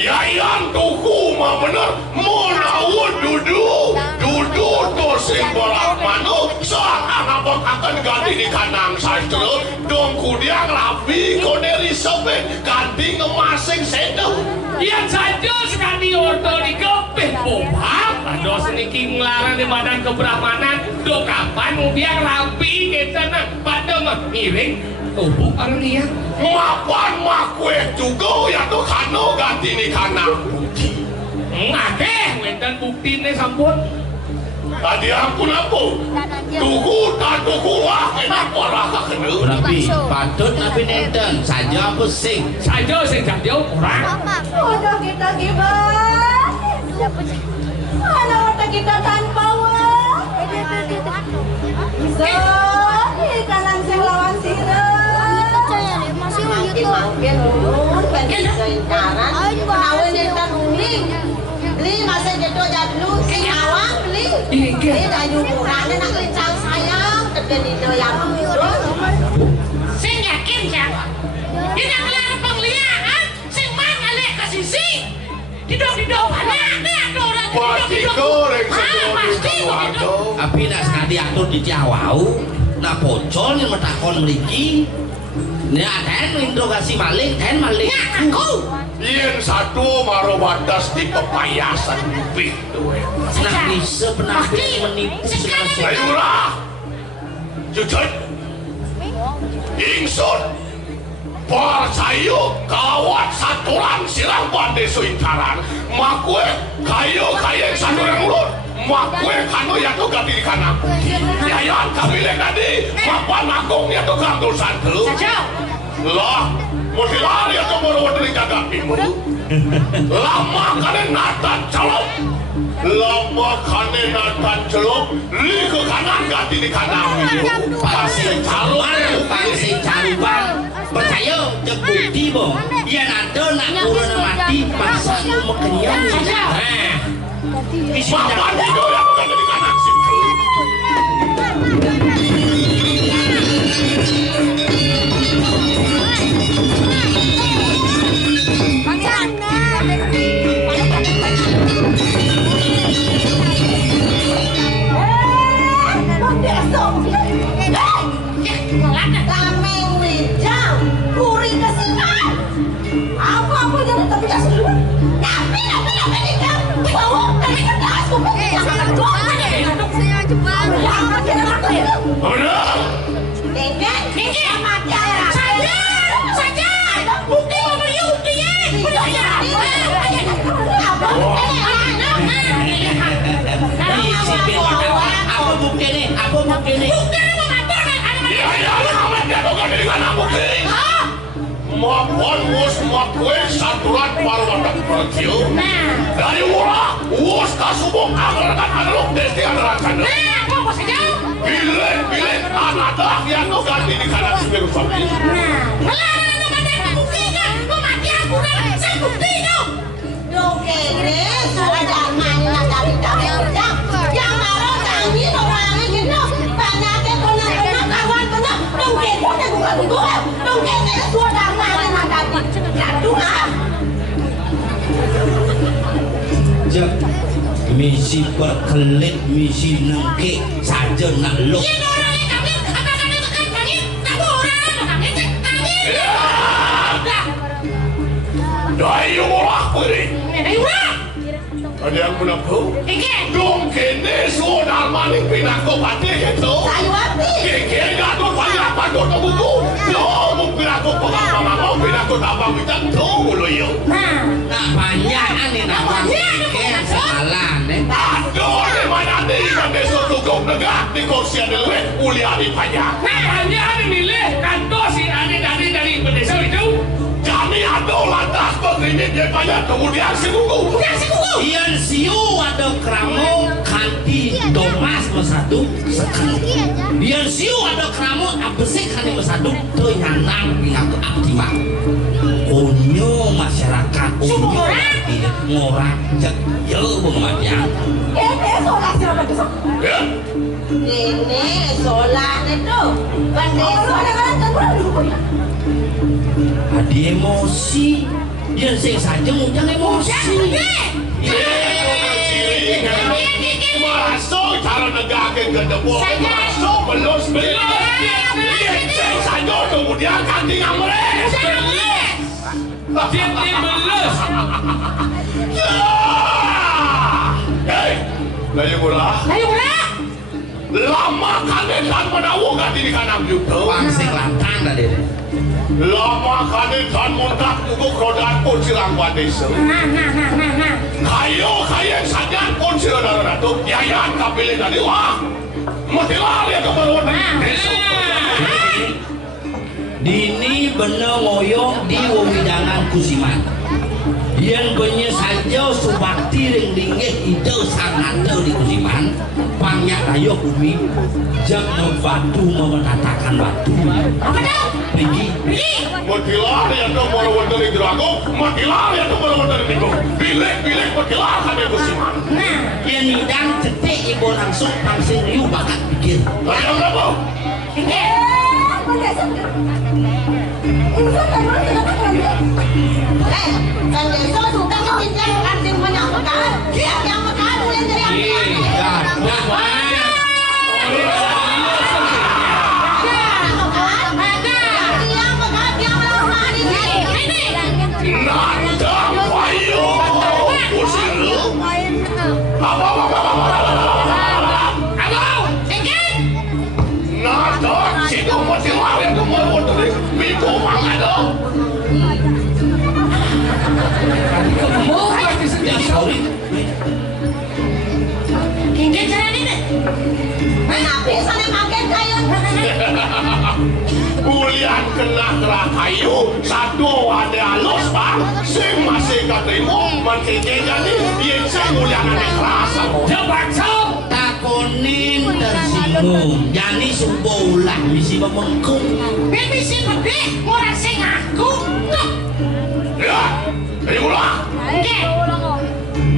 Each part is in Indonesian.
Ya yang tuku mah bener menawun duduk tuh sing bolak manuk soal ngabok akan ganti di kanang sastra dong kudiang rapi koderi sebet ganti ngemasing sedo yang saja sekali ordo di kepeh bobak ada sedikit ngelarang di badan kebrahmanan do kapan biang rapi kita pada mah miring tubuh orang dia mapan makwe juga ya tuh kano ganti ni kanang bukti ngake wenten bukti ni sampun tadi ampun apa tuku tak tuku lah enak orang kakenu tapi patut nabi nenten saja apa sing jadi orang udah kita gimana mana otak kita tanpa uang so ini kanan sing lawan sira makin kan sekarang nawin dan uling beli masa jatuh jadul sing awang beli ini kayu kurangnya nak lincang sayang terjadi itu yang sing yakin siapa ini kelar pengliaan sing main alek ke sisi didok anak pasti goreng pasti tapi nak sekali atur di Jawau nak pocol yang metakon meliki ini ada interogasi maling aku yang satu maro batas di pepayasan lebih tuh nak bisa penampil menipu sayurah jujur ingsun percaya kawat saturan silang bandai suitaran makwe kayu saturan mulut makwe kano yang tuh ganti di kanan yayan kabilet tadi mapan agung yang tuh kantor santu lah mesti lari atau merawat dari kagapimu lama kane natan celok li ke kanan ganti di kanan pasti caruban percaya cek bukti boh dia nanti nak turun mati pasang mekenyang mapan itu yang ganti di kanan situ Maupun makwe saturan parwatak percil dari ulah us kasubung agarkan analog desti agarakan bilik anadah yang kau ganti di kanan sebagai suami melarang ada buktinya mati aku dan saya buktinya Dokere, sudah jangan dari yang marah kami orangnya gitu banyaknya kena kawan benar dongke udah bukan gue dongke saya sudah mana nanti jatuh misi berkelit misi nengke saja nak lu ini orangnya kami akan tekan kami kamu orangnya kami cek kami dari ulah kiri dari ulah ada yang menampung dong kene sudah maling pinako pati itu kene gaduh banyak pakai buku lo pinako pengamal mau pinako tabang kita tuh lo yo nak banyak ane nak banyak salah nih aduh di mana nih kan besok tukang negak di kursi ada lewe uliah di banyak hanya ada milih kantor si ane dari pedesaan itu kami ada lantas ini dia banyak kemudian si kuku. Ian siu ada keramo kanti domas mesadu sekali. Ian siu ada keramo abesik kanti mesadu tuh nyanang ngaku abdi mah. Onyo masyarakat onyo ngorang cek yo bengmadian. Ini sholat siapa besok? Ya. Ini sholat itu. Pandai sholat kan Adi emosi. Dia sing saja ngundang emosi. Masuk cara negakin ke depan. Masuk belus-belus. Dia sing saja kemudian kanti ngamres. Dia belus. Hei, layu mula. Lama kanetan menawa ganti di kanang juga. Pangsing lantang tadi. Lama kanetan mundak tuguk rodaan pun silang desa. Kayo saja pun silang darah itu. Yayan kapilih tadi wah. Mati lari ke bawah. Dini bener ngoyong di wewidangan kusiman. Yang banyak saja subakti ring ringgit itu sangat di kusiman. Pangyak ayo bumi jam batu memenatakan batu. Apa dah? Pergi. Mati lari atau mau dari Drago. Mati lari atau mau dari Nigo. Bilek mati lari kami kusiman. Yang nidang cetek ibu langsung pangsing riu bakat pikir. Ayo berapa? kan desa suka kecintaan kanting banyak makan. Yang makan boleh dari Nadang payo. Kusir. Nadang situ mati lari atau mau dari Bigo mangado. Kinggit jalan ini. Kenapa sana makan kayu? Kuliah kena kerak kayu. Satu ada halus bang. Sing masih ketemu. Mencicik jadi. Yang saya kuliah ada kerasa. Terpaksa. Takonin tersinggung. Yani sumbolah misi memengkung. Misi gede, orang sing aku. Ya. Ayo ulang. Oke.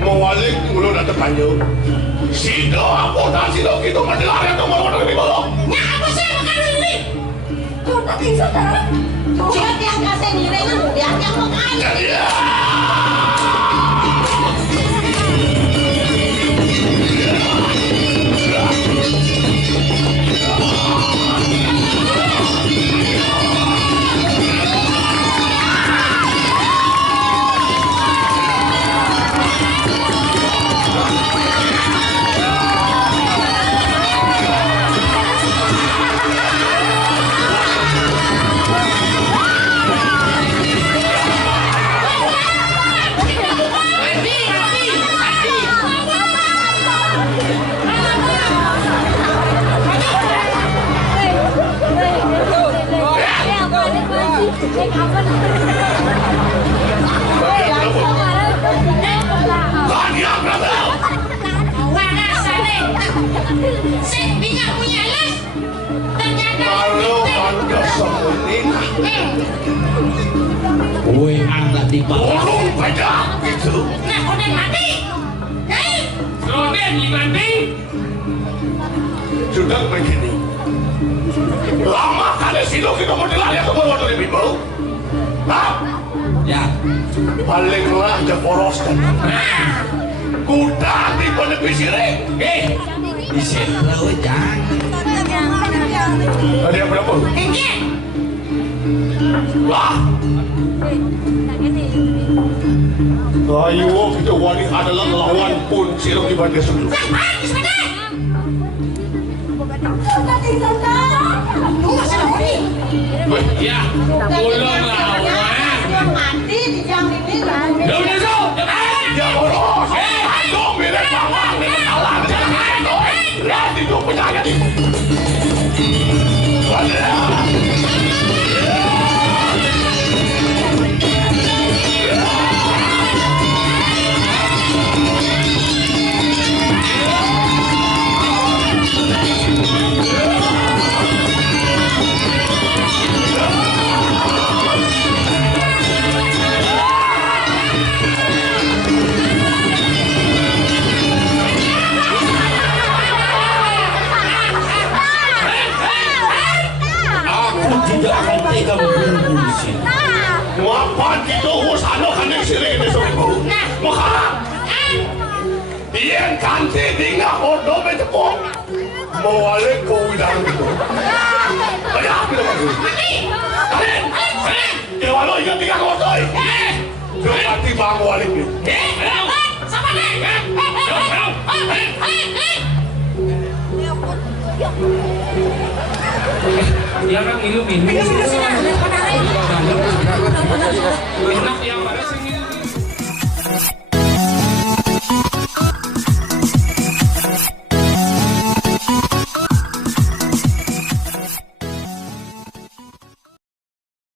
Mewalik mulu datang panjang. Sido apa dan sido kita mati lari atau mau dari Bigo. Nah, apa sih makan ini? Tuh tapi saudara. Tuh yang kasih nilai yang makan. Ya. Kanya berapa? Wanasane. Sing bingung punya les. Ternyata Kalau anda semuanya Woi anak di bawah. tolong baca itu. nah udah mati. Hei, Roden mati. Sudah begini. Lama kali sido kita mau dilari atau mau dari Bigo. Hah? Ya. Paling raja poros kan. Kuda di penepisi rek. Di sentra we jangan. Ada yang berapa? kinggit. Wah. Ayo kita wani adalah lawan pun sirok di bandar sebelum. Habis mana? Tapi saudara. Tunggu sini. Ya. Tolong lawan. Mati di jam ini. Dong deso. Ya poros. Dong milik bawang ni kalah jangan dong. Lihat itu penyakit. Ada. tidak akan tega membunuhmu di sini. Wapan gitu usano kaning siling ini suribu. Maka Iyan kanti dinga ordo betepok. Mawalik ko widang gitu. Kaya ako naman. Alin! Iwalo ikan tiga kotoy. Kati ba mo walik ni? Sama nih. Yang kan ilumin. Enak yang pada sini.